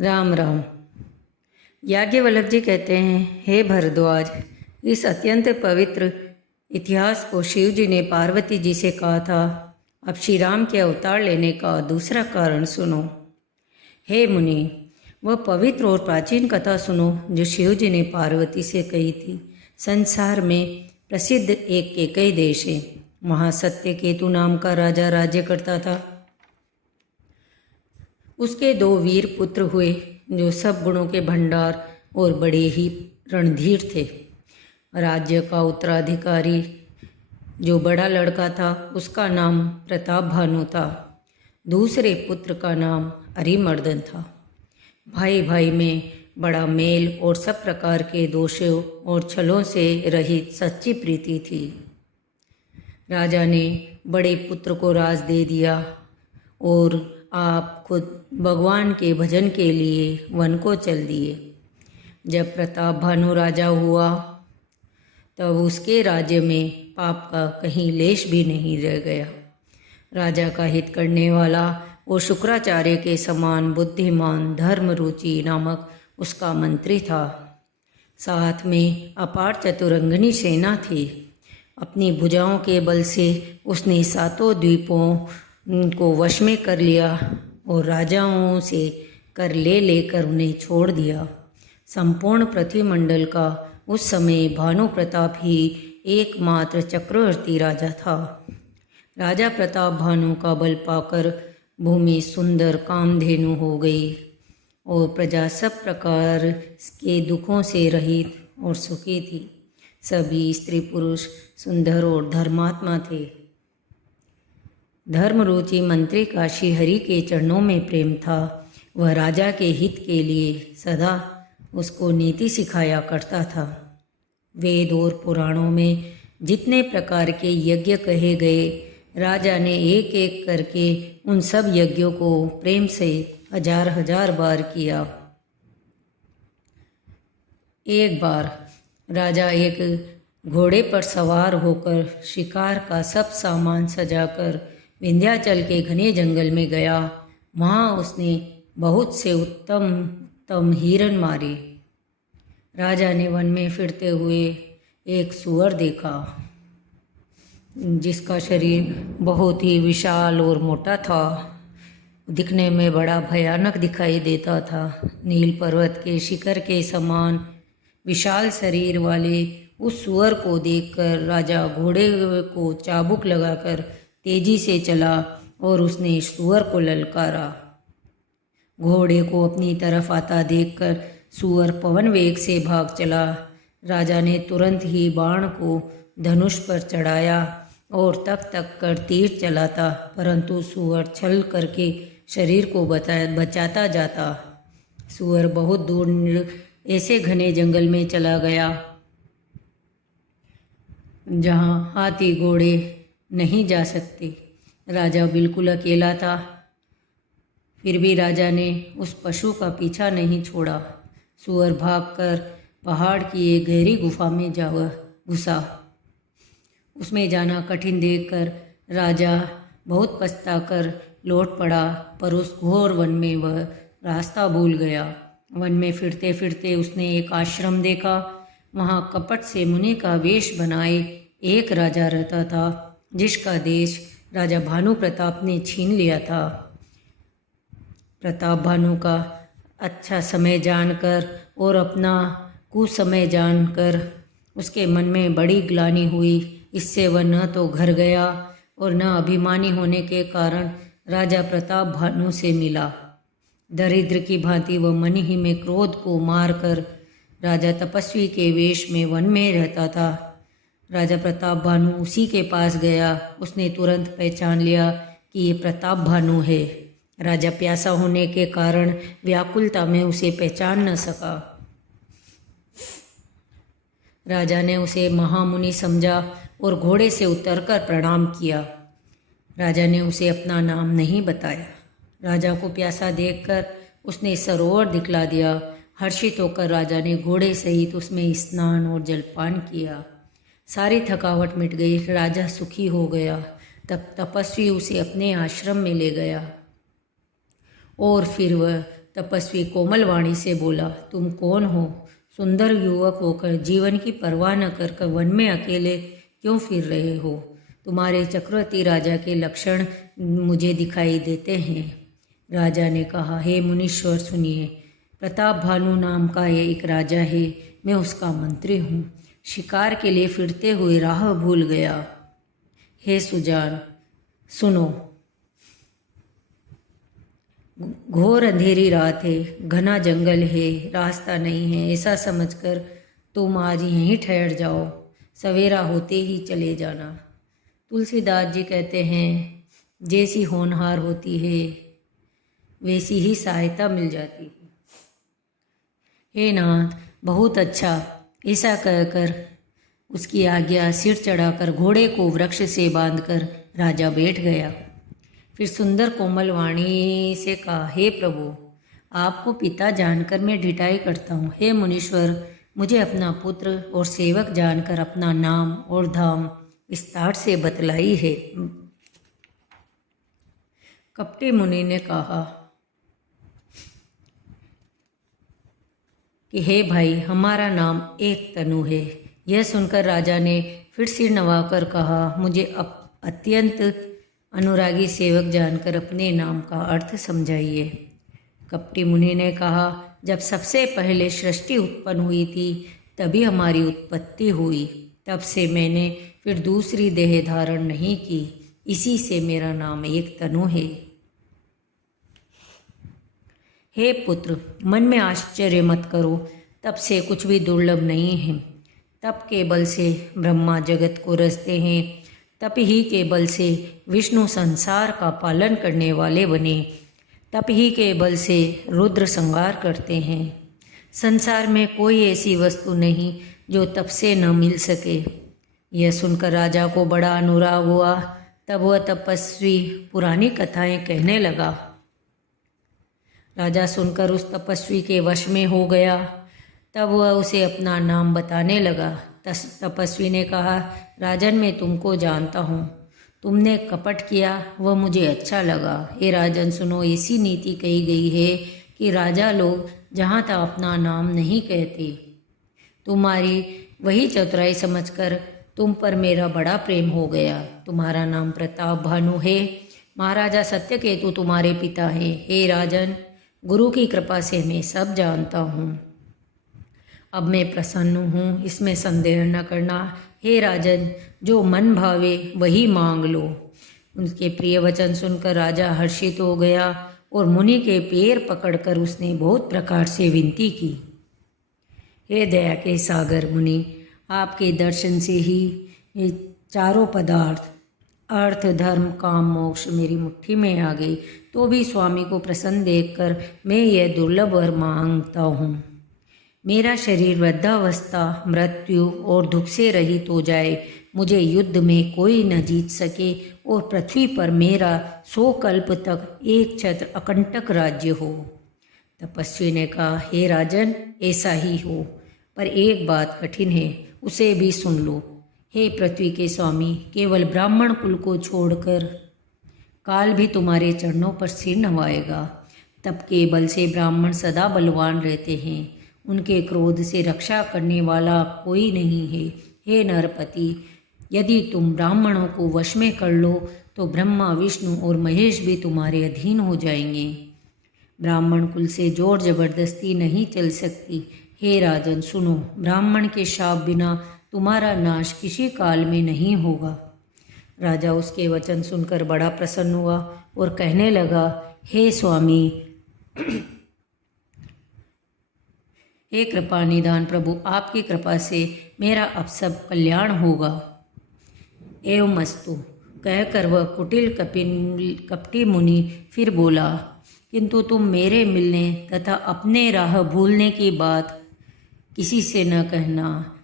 राम राम। याज्ञवल्क्य जी कहते हैं, हे भरद्वाज, इस अत्यंत पवित्र इतिहास को शिव जी ने पार्वती जी से कहा था। अब श्री राम के अवतार लेने का दूसरा कारण सुनो। हे मुनि, वह पवित्र और प्राचीन कथा सुनो जो शिव जी ने पार्वती से कही थी। संसार में प्रसिद्ध एक केकई देश है। वहाँ सत्यकेतु नाम का राजा राज्य करता था। उसके 2 वीर पुत्र हुए जो सब गुणों के भंडार और बड़े ही रणधीर थे। राज्य का उत्तराधिकारी जो बड़ा लड़का था उसका नाम प्रताप भानु था। दूसरे पुत्र का नाम अरिमर्दन था। भाई भाई में बड़ा मेल और सब प्रकार के दोषों और छलों से रहित सच्ची प्रीति थी। राजा ने बड़े पुत्र को राज दे दिया और आप खुद भगवान के भजन के लिए वन को चल दिए। जब प्रताप भानु राजा हुआ तब उसके राज्य में पाप का कहीं लेश भी नहीं रह गया। राजा का हित करने वाला और शुक्राचार्य के समान बुद्धिमान धर्मरुचि नामक उसका मंत्री था। साथ में अपार चतुरंगनी सेना थी। अपनी भुजाओं के बल से उसने 7 द्वीपों को वश में कर लिया और राजाओं से कर लेकर उन्हें छोड़ दिया। संपूर्ण पृथ्वीमंडल का उस समय भानु प्रताप ही एकमात्र चक्रवर्ती राजा था। राजा प्रताप भानु का बल पाकर भूमि सुंदर कामधेनु हो गई और प्रजा सब प्रकार के दुखों से रहित और सुखी थी। सभी स्त्री पुरुष सुंदर और धर्मात्मा थे। धर्मरुचि मंत्री का श्रीहरि के चरणों में प्रेम था। वह राजा के हित के लिए सदा उसको नीति सिखाया करता था। वेद और पुराणों में जितने प्रकार के यज्ञ कहे गए, राजा ने एक एक करके उन सब यज्ञों को प्रेम से 1000 बार किया। एक बार राजा एक घोड़े पर सवार होकर शिकार का सब सामान सजाकर विंध्याचल के घने जंगल में गया। वहाँ उसने बहुत से उत्तम हिरण मारे। राजा ने वन में फिरते हुए एक सूअर देखा जिसका शरीर बहुत ही विशाल और मोटा था। दिखने में बड़ा भयानक दिखाई देता था। नील पर्वत के शिखर के समान विशाल शरीर वाले उस सूअर को देखकर राजा घोड़े को चाबुक लगाकर तेजी से चला और उसने सूअर को ललकारा। घोड़े को अपनी तरफ आता देखकर सूअर पवन वेग से भाग चला। राजा ने तुरंत ही बाण को धनुष पर चढ़ाया और तक कर तीर चलाता, परंतु सूअर छल करके शरीर को बचाता जाता। सूअर बहुत दूर ऐसे घने जंगल में चला गया जहाँ हाथी घोड़े नहीं जा सकते। राजा बिल्कुल अकेला था। फिर भी राजा ने उस पशु का पीछा नहीं छोड़ा। सूअर भागकर पहाड़ की एक गहरी गुफा में जा घुसा। उसमें जाना कठिन देखकर राजा बहुत पछताकर लौट पड़ा, पर उस घोर वन में वह रास्ता भूल गया। वन में फिरते फिरते उसने एक आश्रम देखा। वहाँ कपट से मुनि का वेश बनाए एक राजा रहता था, जिसका देश राजा भानु प्रताप ने छीन लिया था। प्रताप भानु का अच्छा समय जानकर और अपना कुसमय जानकर उसके मन में बड़ी ग्लानि हुई। इससे वह न तो घर गया और न अभिमानी होने के कारण राजा प्रताप भानु से मिला। दरिद्र की भांति वह मन ही में क्रोध को मारकर राजा तपस्वी के वेश में वन में रहता था। राजा प्रताप भानु उसी के पास गया। उसने तुरंत पहचान लिया कि ये प्रताप भानु है। राजा प्यासा होने के कारण व्याकुलता में उसे पहचान न सका। राजा ने उसे महामुनि समझा और घोड़े से उतरकर प्रणाम किया। राजा ने उसे अपना नाम नहीं बताया। राजा को प्यासा देखकर उसने सरोवर दिखला दिया। हर्षित होकर राजा ने घोड़े सहित उसमें स्नान और जलपान किया। सारी थकावट मिट गई। राजा सुखी हो गया। तब तपस्वी उसे अपने आश्रम में ले गया और फिर वह तपस्वी कोमल वाणी से बोला, तुम कौन हो? सुंदर युवक होकर जीवन की परवाह न कर वन में अकेले क्यों फिर रहे हो? तुम्हारे चक्रवर्ती राजा के लक्षण मुझे दिखाई देते हैं। राजा ने कहा, हे मुनीश्वर सुनिए, प्रताप भानु नाम का ये एक राजा है, मैं उसका मंत्री हूँ। शिकार के लिए फिरते हुए राह भूल गया। हे सुजान सुनो, घोर अंधेरी रात है, घना जंगल है, रास्ता नहीं है, ऐसा समझकर तुम आज यहीं ठहर जाओ, सवेरा होते ही चले जाना। तुलसीदास जी कहते हैं, जैसी होनहार होती है वैसी ही सहायता मिल जाती है। हे नाथ, बहुत अच्छा। ऐसा कहकर उसकी आज्ञा सिर चढ़ाकर घोड़े को वृक्ष से बांधकर राजा बैठ गया। फिर सुंदर कोमल वाणी से कहा, हे प्रभु, आपको पिता जानकर मैं ढिठाई करता हूँ। हे मुनीश्वर, मुझे अपना पुत्र और सेवक जानकर अपना नाम और धाम विस्तार से बतलाई है। कपटी मुनि ने कहा कि हे भाई, हमारा नाम एक तनु है। यह सुनकर राजा ने फिर सिर नवाकर कहा, मुझे अत्यंत अनुरागी सेवक जानकर अपने नाम का अर्थ समझाइए। कपटी मुनि ने कहा, जब सबसे पहले सृष्टि उत्पन्न हुई थी तभी हमारी उत्पत्ति हुई, तब से मैंने फिर दूसरी देह धारण नहीं की, इसी से मेरा नाम एक तनु है। हे पुत्र, मन में आश्चर्य मत करो, तप से कुछ भी दुर्लभ नहीं है। तप के बल से ब्रह्मा जगत को रचते हैं, तप ही के बल से विष्णु संसार का पालन करने वाले बने, तप ही के बल से रुद्र संहार करते हैं। संसार में कोई ऐसी वस्तु नहीं जो तप से न मिल सके। यह सुनकर राजा को बड़ा अनुराग हुआ। तब वह तपस्वी पुरानी कथाएं कहने लगा। राजा सुनकर उस तपस्वी के वश में हो गया। तब वह उसे अपना नाम बताने लगा। तपस्वी ने कहा, राजन, मैं तुमको जानता हूँ, तुमने कपट किया वह मुझे अच्छा लगा। हे राजन सुनो, ऐसी नीति कही गई है कि राजा लोग जहाँ तक अपना नाम नहीं कहते। तुम्हारी वही चतुराई समझकर तुम पर मेरा बड़ा प्रेम हो गया। तुम्हारा नाम प्रताप भानु है, महाराजा सत्यकेतु तुम्हारे पिता हैं। हे राजन, गुरु की कृपा से मैं सब जानता हूँ। अब मैं प्रसन्न हूँ, इसमें संदेह न करना। हे राजन, जो मन भावे वही मांग लो। उनके प्रिय वचन सुनकर राजा हर्षित हो गया और मुनि के पैर पकड़कर उसने बहुत प्रकार से विनती की। हे दया के सागर मुनि, आपके दर्शन से ही ये चारों पदार्थ अर्थ धर्म काम मोक्ष मेरी मुट्ठी में आ गई, तो भी स्वामी को प्रसन्न देखकर मैं यह दुर्लभ वर मांगता हूँ। मेरा शरीर वृद्धावस्था, मृत्यु और दुख से रहित हो जाए, मुझे युद्ध में कोई न जीत सके और पृथ्वी पर मेरा 100 कल्प तक एक छत्र अकंटक राज्य हो। तपस्वी ने कहा, हे राजन, ऐसा ही हो, पर एक बात कठिन है, उसे भी सुन लो। हे पृथ्वी के स्वामी, केवल ब्राह्मण कुल को छोड़कर काल भी तुम्हारे चरणों पर सिर नवाएगा। तप के बल से ब्राह्मण सदा बलवान रहते हैं, उनके क्रोध से रक्षा करने वाला कोई नहीं है। हे नरपति, यदि तुम ब्राह्मणों को वश में कर लो तो ब्रह्मा विष्णु और महेश भी तुम्हारे अधीन हो जाएंगे। ब्राह्मण कुल से जोर जबरदस्ती नहीं चल सकती। हे राजन सुनो, ब्राह्मण के शाप बिना तुम्हारा नाश किसी काल में नहीं होगा। राजा उसके वचन सुनकर बड़ा प्रसन्न हुआ और कहने लगा, हे स्वामी, हे कृपा निदान प्रभु, आपकी कृपा से मेरा अब सब कल्याण होगा। एवं अस्तु कहकर वह कुटिल कपटी मुनि फिर बोला, किंतु तुम मेरे मिलने तथा अपने राह भूलने की बात किसी से न कहना।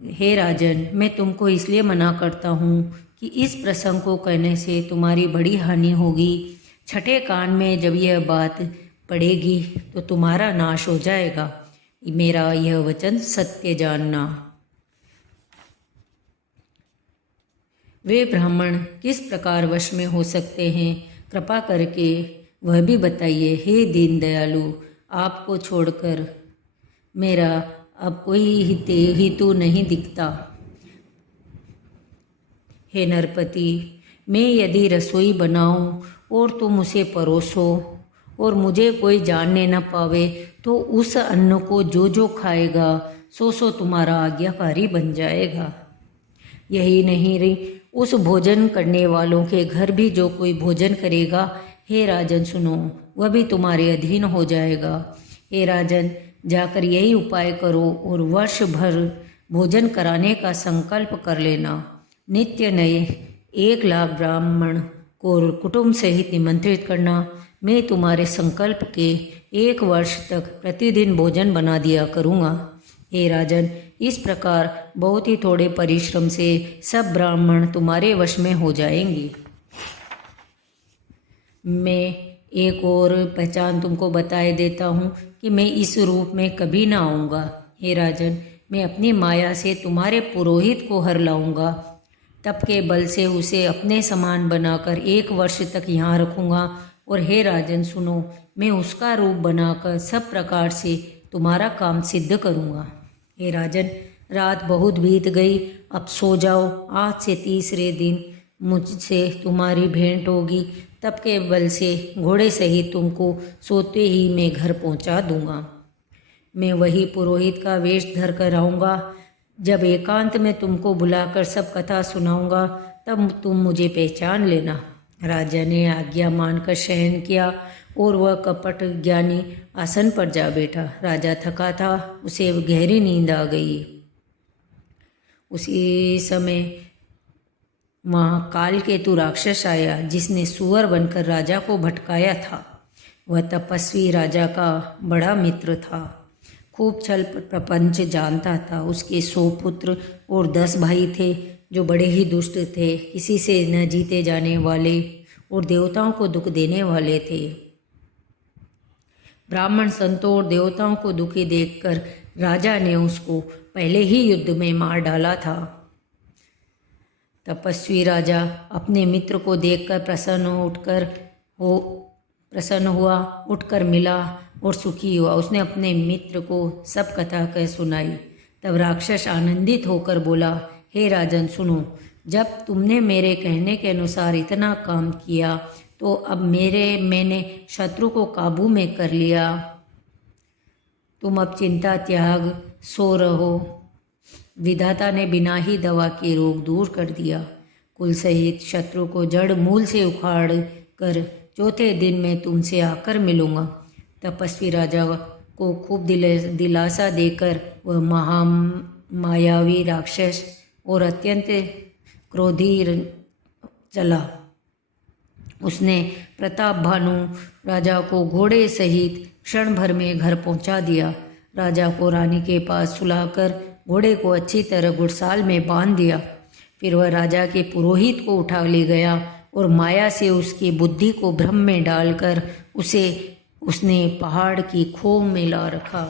हे राजन, मैं तुमको इसलिए मना करता हूँ कि इस प्रसंग को कहने से तुम्हारी बड़ी हानि होगी। छठे कान में जब यह बात पड़ेगी तो तुम्हारा नाश हो जाएगा। मेरा यह वचन सत्य जानना। वे ब्राह्मण किस प्रकार वश में हो सकते हैं? कृपा करके वह भी बताइए। हे दीन दयालु, आपको छोड़कर मेरा अब कोई हितू नहीं दिखता। हे नरपति, मैं यदि रसोई बनाऊं और तुम उसे परोसो और मुझे कोई जानने न पावे, तो उस अन्न को जो जो खाएगा सो तुम्हारा आज्ञाकारी बन जाएगा। यही नहीं रही, उस भोजन करने वालों के घर भी जो कोई भोजन करेगा, हे राजन सुनो, वह भी तुम्हारे अधीन हो जाएगा। हे राजन, जाकर यही उपाय करो और वर्ष भर भोजन कराने का संकल्प कर लेना। नित्य नए 1,00,000 ब्राह्मण को कुटुंब सहित निमंत्रित करना। मैं तुम्हारे संकल्प के 1 वर्ष तक प्रतिदिन भोजन बना दिया करूँगा। हे राजन, इस प्रकार बहुत ही थोड़े परिश्रम से सब ब्राह्मण तुम्हारे वश में हो जाएंगे। मैं एक और पहचान तुमको बताए देता हूँ कि मैं इस रूप में कभी ना आऊँगा। हे राजन, मैं अपनी माया से तुम्हारे पुरोहित को हर लाऊंगा। तप के बल से उसे अपने समान बनाकर 1 वर्ष तक यहाँ रखूँगा। और हे राजन सुनो, मैं उसका रूप बनाकर सब प्रकार से तुम्हारा काम सिद्ध करूँगा। हे राजन, रात बहुत बीत गई, अब सो जाओ। आज से तीसरे दिन मुझसे तुम्हारी भेंट होगी। तप के बल से घोड़े सहित तुमको सोते ही मैं घर पहुंचा दूंगा। मैं वही पुरोहित का वेश धर कर आऊँगा। जब एकांत में तुमको बुलाकर सब कथा सुनाऊंगा, तब तुम मुझे पहचान लेना। राजा ने आज्ञा मानकर शयन किया और वह कपट ज्ञानी आसन पर जा बैठा। राजा थका था, उसे गहरी नींद आ गई। उसी समय वहाँ कालकेतु राक्षस आया, जिसने सुअर बनकर राजा को भटकाया था। वह तपस्वी राजा का बड़ा मित्र था, खूब छल प्रपंच जानता था। उसके 100 पुत्र और 10 भाई थे, जो बड़े ही दुष्ट थे, किसी से न जीते जाने वाले और देवताओं को दुख देने वाले थे। ब्राह्मण संतों और देवताओं को दुखी देखकर राजा ने उसको पहले ही युद्ध में मार डाला था। तपस्वी राजा अपने मित्र को देखकर प्रसन्न हुआ, उठकर मिला और सुखी हुआ। उसने अपने मित्र को सब कथा कह सुनाई। तब राक्षस आनंदित होकर बोला, हे राजन सुनो, जब तुमने मेरे कहने के अनुसार इतना काम किया, तो अब मैंने शत्रु को काबू में कर लिया। तुम अब चिंता त्याग सो रहो। विधाता ने बिना ही दवा के रोग दूर कर दिया। कुल सहित शत्रु को जड़ मूल से उखाड़ कर 4थे दिन में तुमसे आकर मिलूंगा। तपस्वी राजा को खूब दिलासा देकर वह महामायावी राक्षस और अत्यंत क्रोधी चला। उसने प्रताप भानु राजा को घोड़े सहित क्षण भर में घर पहुंचा दिया। राजा को रानी के पास सुलाकर घोड़े को अच्छी तरह घुड़साल में बांध दिया। फिर वह राजा के पुरोहित को उठा ले गया और माया से उसकी बुद्धि को भ्रम में डालकर उसने पहाड़ की खोह में ला रखा।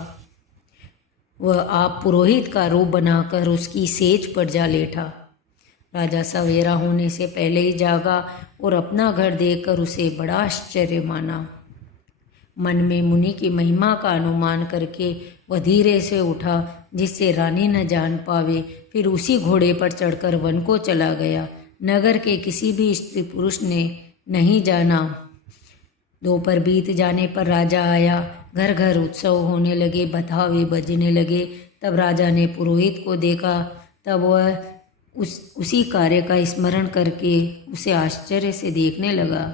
वह आप पुरोहित का रूप बनाकर उसकी सेज पर जा लेटा। राजा सवेरा होने से पहले ही जागा और अपना घर देखकर उसे बड़ा आश्चर्य माना। मन में मुनि की महिमा का अनुमान करके वह धीरे से उठा, जिससे रानी न जान पावे। फिर उसी घोड़े पर चढ़कर वन को चला गया। नगर के किसी भी स्त्री पुरुष ने नहीं जाना। दोपहर बीत जाने पर राजा आया। घर घर उत्सव होने लगे, बधावे बजने लगे। तब राजा ने पुरोहित को देखा। तब वह उसी कार्य का स्मरण करके उसे आश्चर्य से देखने लगा।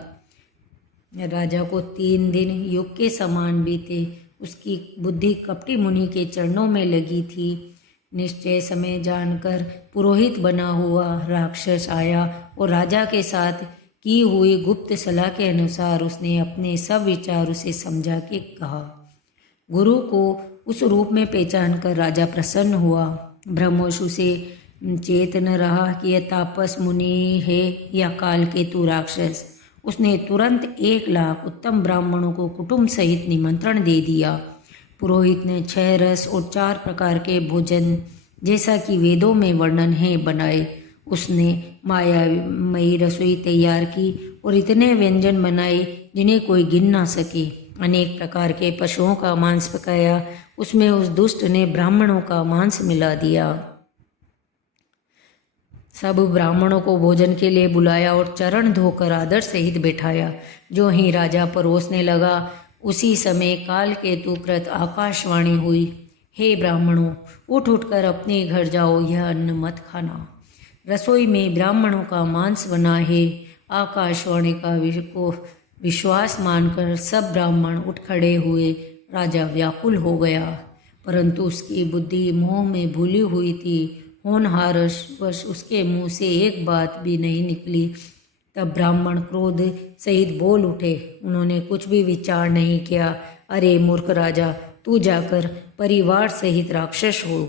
राजा को 3 दिन युग के समान बीते। उसकी बुद्धि कपटी मुनि के चरणों में लगी थी। निश्चय समय जानकर पुरोहित बना हुआ राक्षस आया और राजा के साथ की हुई गुप्त सलाह के अनुसार उसने अपने सब विचार उसे समझा के कहा। गुरु को उस रूप में पहचान कर राजा प्रसन्न हुआ। ब्रह्मवश उसे चेत न रहा कि यह तापस मुनि है या कालकेतु राक्षस। उसने तुरंत 1,00,000 उत्तम ब्राह्मणों को कुटुंब सहित निमंत्रण दे दिया। पुरोहित ने 6 रस और 4 प्रकार के भोजन, जैसा कि वेदों में वर्णन है, बनाए। उसने मायामयी रसोई तैयार की और इतने व्यंजन बनाए जिन्हें कोई गिन ना सके। अनेक प्रकार के पशुओं का मांस पकाया, उसमें उस दुष्ट ने ब्राह्मणों का मांस मिला दिया। सब ब्राह्मणों को भोजन के लिए बुलाया और चरण धोकर आदर सहित बैठाया। जो ही राजा परोसने लगा, उसी समय काल केतु कृत आकाशवाणी हुई, हे ब्राह्मणों, उठ उठकर अपने घर जाओ, यह अन्न मत खाना। रसोई में ब्राह्मणों का मांस बना है। आकाशवाणी का विश्वास मानकर सब ब्राह्मण उठ खड़े हुए। राजा व्याकुल हो गया, परंतु उसकी बुद्धि मोह में भूली हुई थी। होनहारवश उसके मुंह से एक बात भी नहीं निकली। तब ब्राह्मण क्रोध सहित बोल उठे। उन्होंने कुछ भी विचार नहीं किया। अरे मूर्ख राजा, तू जाकर परिवार सहित राक्षस हो।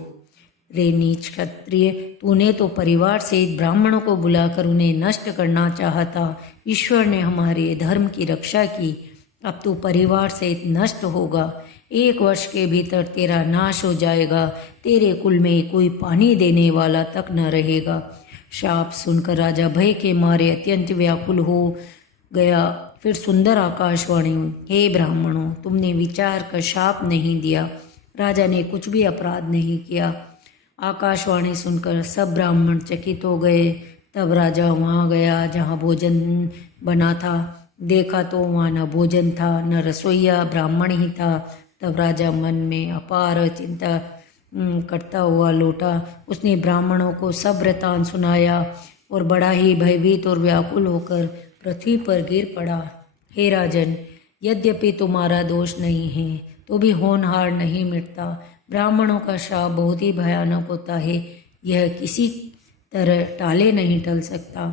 रे नीच क्षत्रिय, तूने तो परिवार सहित ब्राह्मणों को बुलाकर उन्हें नष्ट करना चाहा था। ईश्वर ने हमारे धर्म की रक्षा की, अब तू परिवार सहित नष्ट होगा। 1 वर्ष के भीतर तेरा नाश हो जाएगा। तेरे कुल में कोई पानी देने वाला तक न रहेगा। शाप सुनकर राजा भय के मारे अत्यंत व्याकुल हो गया। फिर सुंदर आकाशवाणी हुई, हे ब्राह्मणों, तुमने विचार कर शाप नहीं दिया। राजा ने कुछ भी अपराध नहीं किया। आकाशवाणी सुनकर सब ब्राह्मण चकित हो गए। तब राजा वहाँ गया जहाँ भोजन बना था। देखा तो वहाँ न भोजन था, न रसोईया, ब्राह्मण ही था। तब राजा मन में अपार चिंता करता हुआ लौटा। उसने ब्राह्मणों को सब वृतांत सुनाया और बड़ा ही भयभीत और व्याकुल होकर पृथ्वी पर गिर पड़ा। हे राजन, यद्यपि तुम्हारा दोष नहीं है तो भी होनहार नहीं मिटता। ब्राह्मणों का श्राप बहुत ही भयानक होता है, यह किसी तरह टाले नहीं टल सकता।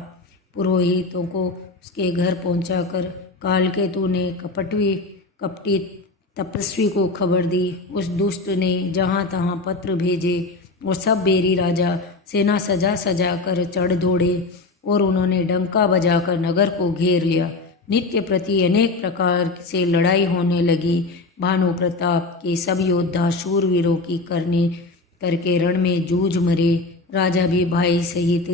पुरोहितों को उसके घर पहुंचाकर कालकेतु ने कपटी तपस्वी को खबर दी। उस दुष्ट ने जहाँ तहाँ पत्र भेजे और सब बेरी राजा सेना सजा सजा कर चढ़ दौड़े और उन्होंने डंका बजाकर नगर को घेर लिया। नित्य प्रति अनेक प्रकार से लड़ाई होने लगी। भानु प्रताप के सब योद्धा शूरवीरों की करके रण में जूझ मरे। राजा भी भाई सहित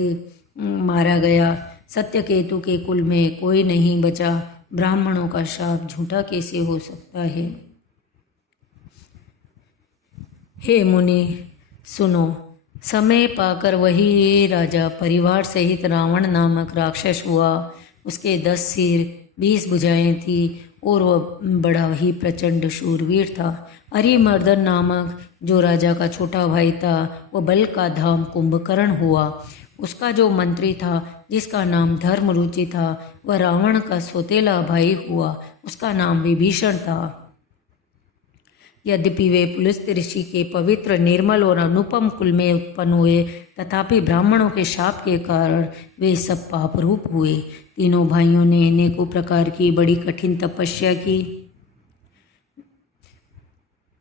मारा गया। सत्यकेतु के कुल में कोई नहीं बचा। ब्राह्मणों का श्राप झूठा कैसे हो सकता है? हे मुनि सुनो, समय पाकर वही राजा परिवार सहित रावण नामक राक्षस हुआ। उसके 10 सिर 20 भुजाएं थी और वह बड़ा ही प्रचंड शूरवीर था। अरिमर्दन नामक जो राजा का छोटा भाई था, वह बल का धाम कुंभकर्ण हुआ। उसका जो मंत्री था, जिसका नाम धर्मरुचि था, वह रावण का सौतेला भाई हुआ। उसका नाम विभीषण था। यद्यपि वे पुलस्त्य ऋषि के पवित्र, निर्मल और अनुपम कुल में उत्पन्न हुए, तथापि ब्राह्मणों के शाप के कारण वे सब पाप रूप हुए। तीनों भाइयों ने अनेकों प्रकार की बड़ी कठिन तपस्या की।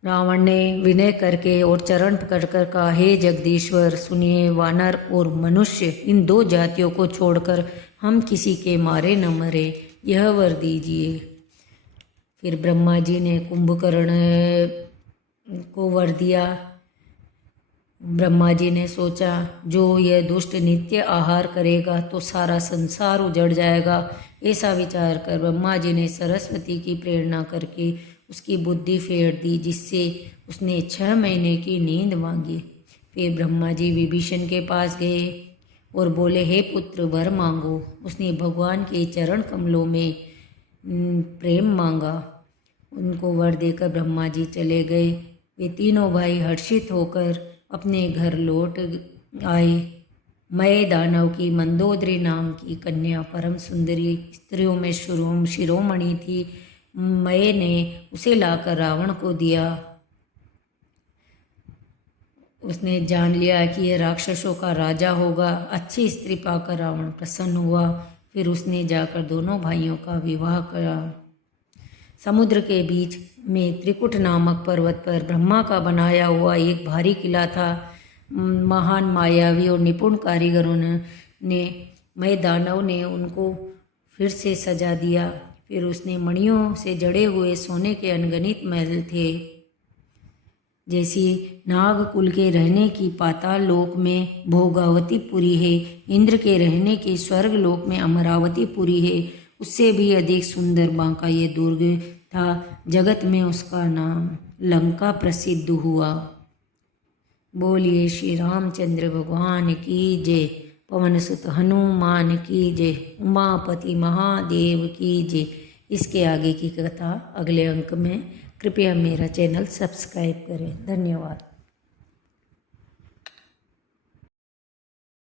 रावण ने विनय करके और चरण पकड़कर कहा, हे जगदीश्वर, सुनिए, वानर और मनुष्य, इन 2 जातियों को छोड़कर हम किसी के मारे न मरे, यह वर दीजिए। फिर ब्रह्मा जी ने कुंभकर्ण को वर दिया। ब्रह्मा जी ने सोचा, जो यह दुष्ट नित्य आहार करेगा तो सारा संसार उजड़ जाएगा। ऐसा विचार कर ब्रह्मा जी ने सरस्वती की प्रेरणा करके उसकी बुद्धि फेर दी, जिससे उसने 6 महीने की नींद मांगी। फिर ब्रह्मा जी विभीषण के पास गए और बोले, हे पुत्र, वर मांगो। उसने भगवान के चरण कमलों में प्रेम मांगा। उनको वर देकर ब्रह्मा जी चले गए। वे तीनों भाई हर्षित होकर अपने घर लौट आए। मय दानव की मंदोदरी नाम की कन्या परम सुंदरी स्त्रियों में शिरोमणि थी। मय ने उसे लाकर रावण को दिया। उसने जान लिया कि यह राक्षसों का राजा होगा। अच्छी स्त्री पाकर रावण प्रसन्न हुआ। फिर उसने जाकर दोनों भाइयों का विवाह करा। समुद्र के बीच में त्रिकुट नामक पर्वत पर ब्रह्मा का बनाया हुआ एक भारी किला था। महान मायावी और निपुण कारीगरों ने मय दानव ने उनको फिर से सजा दिया। फिर उसने मणियों से जड़े हुए सोने के अनगिनत महल थे। जैसी नाग कुल के रहने की पाताल लोक में भोगावती पुरी है, इंद्र के रहने की स्वर्ग लोक में अमरावती पुरी है, उससे भी अधिक सुंदर बांका ये दुर्ग था। जगत में उसका नाम लंका प्रसिद्ध हुआ। बोलिए श्री रामचंद्र भगवान की जय। पवन सुत हनुमान की जय। उमापति महादेव की जय। इसके आगे की कथा अगले अंक में। कृपया मेरा चैनल सब्सक्राइब करें। धन्यवाद।